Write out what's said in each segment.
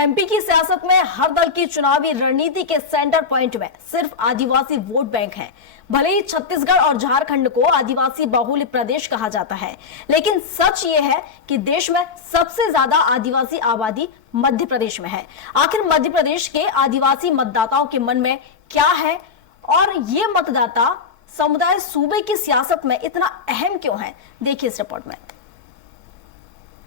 MP की सियासत में हर दल की चुनावी रणनीति के सेंटर पॉइंट में सिर्फ आदिवासी वोट बैंक है। भले ही छत्तीसगढ़ और झारखंड को आदिवासी बहुल प्रदेश कहा जाता है, लेकिन सच ये है कि देश में सबसे ज्यादा आदिवासी आबादी मध्य प्रदेश में है। आखिर मध्य प्रदेश के आदिवासी मतदाताओं के मन में क्या है और ये मतदाता समुदाय सूबे की सियासत में इतना अहम क्यों है, देखिए इस रिपोर्ट में।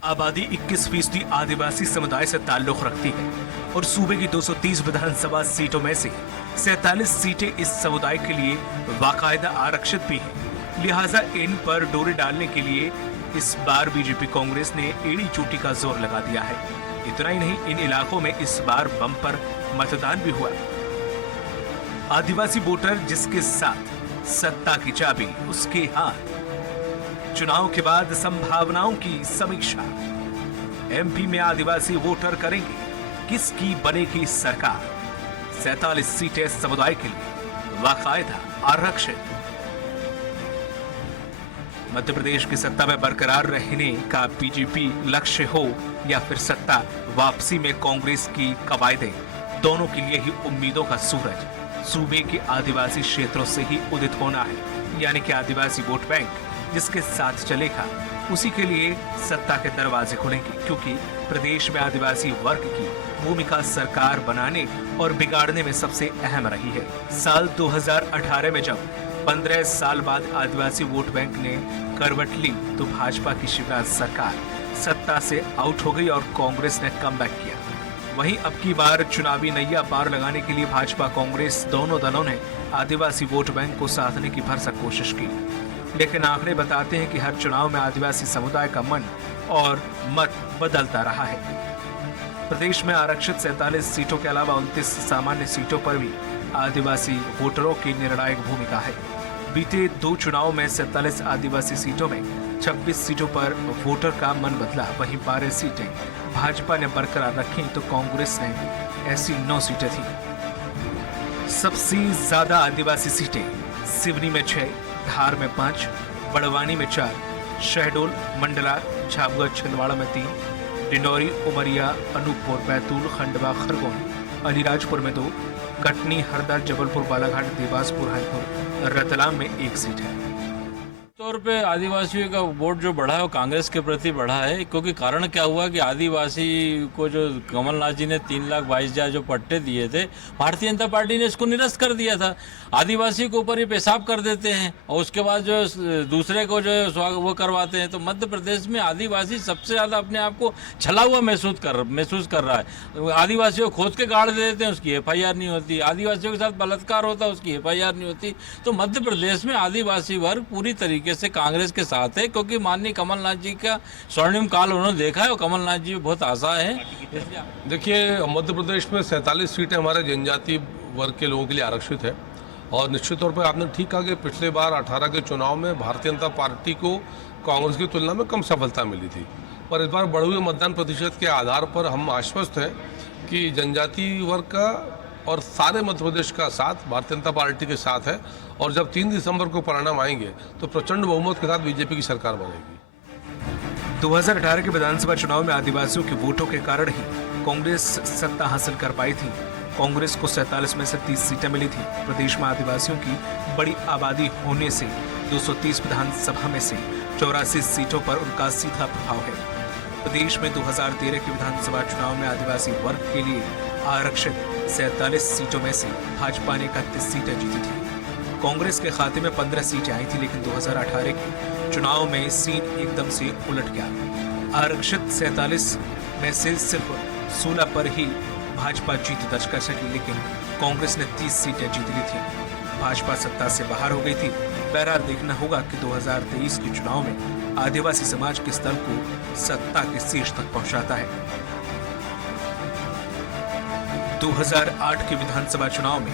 आबादी 21% आदिवासी समुदाय से ताल्लुक रखती है और सूबे की 230 विधानसभा सीटों में से 47 सीटें इस समुदाय के लिए बाकायदा आरक्षित भी हैं। लिहाजा इन पर डोरे डालने के लिए इस बार बीजेपी कांग्रेस ने एड़ी चोटी का जोर लगा दिया है। इतना ही नहीं, इन इलाकों में इस बार बम्पर मतदान भी हुआ। आदिवासी वोटर जिसके साथ सत्ता की चाबी उसके हाथ। चुनाव के बाद संभावनाओं की समीक्षा। एमपी में आदिवासी वोटर करेंगे किसकी बनेगी सरकार। 47 सीटें समुदाय के लिए बाकायदा आरक्षित। मध्य प्रदेश की सत्ता में बरकरार रहने का बीजेपी लक्ष्य हो या फिर सत्ता वापसी में कांग्रेस की कवायदें, दोनों के लिए ही उम्मीदों का सूरज सूबे के आदिवासी क्षेत्रों से ही उदित होना है। यानी कि आदिवासी वोट बैंक जिसके साथ चलेगा उसी के लिए सत्ता के दरवाजे खुलेंगे, क्योंकि प्रदेश में आदिवासी वर्ग की भूमिका सरकार बनाने और बिगाड़ने में सबसे अहम रही है। साल 2018 में जब 15 साल बाद आदिवासी वोट बैंक ने करवट ली तो भाजपा की शिवराज सरकार सत्ता से आउट हो गई और कांग्रेस ने कमबैक किया। वहीं अब की बार चुनावी नैया पार लगाने के लिए भाजपा कांग्रेस दोनों दलों ने आदिवासी वोट बैंक को साधने की भरसक कोशिश की, लेकिन आंकड़े बताते हैं कि हर चुनाव में आदिवासी समुदाय का मन और मत बदलता रहा है। प्रदेश में आरक्षित 47 सीटों के अलावा 29 सामान्य सीटों पर भी आदिवासी वोटरों की निर्णायक भूमिका है। बीते 2 चुनाव में 47 आदिवासी सीटों में 26 सीटों पर वोटर का मन बदला। वहीं 12 सीटें भाजपा ने बरकरार रखी तो कांग्रेस ने ऐसी 9 सीटें थी। सबसे ज्यादा आदिवासी सीटें सिवनी में 6, धार में 5, बड़वानी में 4, शहडोल, मंडला, झाबुआ, छिंदवाड़ा में 3, डिंडौरी, उमरिया, अनूपपुर, बैतूल, खंडवा, खरगोन, अलीराजपुर में 2, कटनी, हरदा, जबलपुर, बालाघाट, देवास, बुरहानपुर, रतलाम में 1 सीट है। तौर पे आदिवासियों का वोट जो बढ़ा है वो कांग्रेस के प्रति बढ़ा है, क्योंकि कारण क्या हुआ कि आदिवासी को जो कमलनाथ जी ने 3,22,000 जो पट्टे दिए थे, भारतीय जनता पार्टी ने इसको निरस्त कर दिया था। आदिवासी के ऊपर ये पेशाब कर देते हैं और उसके बाद जो दूसरे को जो वो करवाते हैं। तो मध्य प्रदेश में आदिवासी सबसे ज़्यादा अपने आप को छला हुआ महसूस कर रहा है। आदिवासियों को खोद के गाड़ देते हैं, उसकी FIR नहीं होती। आदिवासियों के साथ बलात्कार होता है, उसकी FIR नहीं होती। तो मध्य प्रदेश में आदिवासी वर्ग पूरी तरीके से कांग्रेस के साथ है, क्योंकि माननीय कमलनाथ जी का स्वर्णिम काल उन्होंने देखा है और कमलनाथ जी बहुत आशा है। देखिए, मध्य प्रदेश में 47 सीटें हमारे जनजातीय वर्ग के लोगों के लिए आरक्षित है और निश्चित तौर पर आपने ठीक कहा कि पिछले बार 18 के चुनाव में भारतीय जनता पार्टी को कांग्रेस की तुलना में कम सफलता मिली थी, पर इस बार बढ़े हुए मतदान प्रतिशत के आधार पर हम आश्वस्त हैं कि जनजातीय वर्ग का और सारे मध्य प्रदेश का साथ भारतीय जनता पार्टी के साथ है और जब 3 दिसंबर को परिणाम आएंगे तो प्रचंड बहुमत के साथ बीजेपी की सरकार बनेगी। 2018 के विधानसभा चुनाव में आदिवासियों के वोटों के कारण ही कांग्रेस सत्ता हासिल कर पाई थी। कांग्रेस को 47 में से 30 सीटें मिली थी। प्रदेश में आदिवासियों की बड़ी आबादी होने से 230 विधानसभा में से 84 सीटों पर उनका सीधा प्रभाव है। प्रदेश में 2013 के विधानसभा चुनाव में आदिवासी वर्ग के लिए आरक्षित 47 सीटों में से भाजपा ने 31 सीटें जीती थी। कांग्रेस के खाते में 15 सीटें आई थी, लेकिन 2018 के चुनाव में सीन एकदम से उलट गया। आरक्षित 47 में से सिर्फ 16 पर ही भाजपा जीत दर्ज कर सकी, लेकिन कांग्रेस ने 30 सीटें जीत ली थी। भाजपा सत्ता से बाहर हो गई थी। बहरहाल देखना होगा कि 2023 के चुनाव में आदिवासी समाज किस दल को सत्ता के शीर्ष तक पहुंचाता है। 2008 के विधानसभा चुनाव में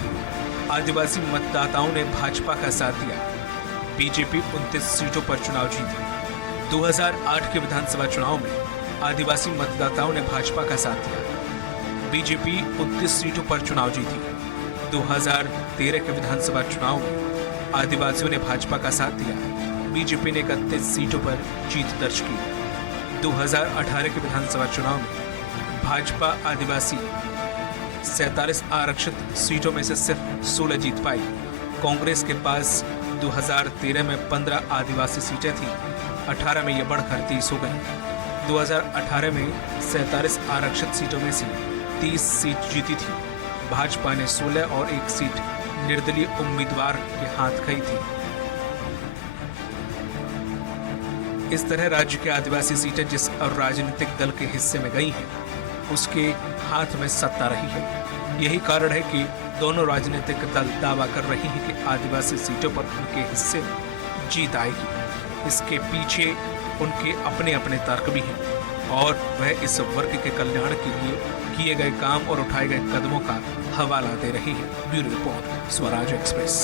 आदिवासी मतदाताओं ने भाजपा का साथ दिया। बीजेपी 29 सीटों पर चुनाव जीती। 2008 के विधानसभा चुनाव में आदिवासी मतदाताओं ने भाजपा का साथ दिया। बीजेपी 29 सीटों पर चुनाव जीती। 2013 के विधानसभा चुनाव में आदिवासियों ने भाजपा का साथ दिया। बीजेपी ने 31 सीटों पर जीत दर्ज की। 2018 के विधानसभा चुनाव में भाजपा आदिवासी 47 आरक्षित सीटों में से सिर्फ 16 जीत पाई। कांग्रेस के पास 2013 में 15 आदिवासी सीटें थी, 18 में ये बढ़कर 30 हो गई। 2018 में 47 आरक्षित सीटों में से 30 सीट जीती थी। भाजपा ने 16 और 1 सीट निर्दलीय उम्मीदवार के हाथ गई थी। इस तरह राज्य के आदिवासी सीटें जिस राजनीतिक दल के हिस्से में गई हैं, उसके हाथ में सत्ता रही है। यही कारण है कि दोनों राजनीतिक दल दावा कर रही हैं कि आदिवासी सीटों पर उनके हिस्से में जीत आएगी। इसके पीछे उनके अपने अपने तर्क भी हैं और वह इस वर्ग के कल्याण के लिए किए गए काम और उठाए गए कदमों का हवाला दे रही है। Bureau report, Swaraj express.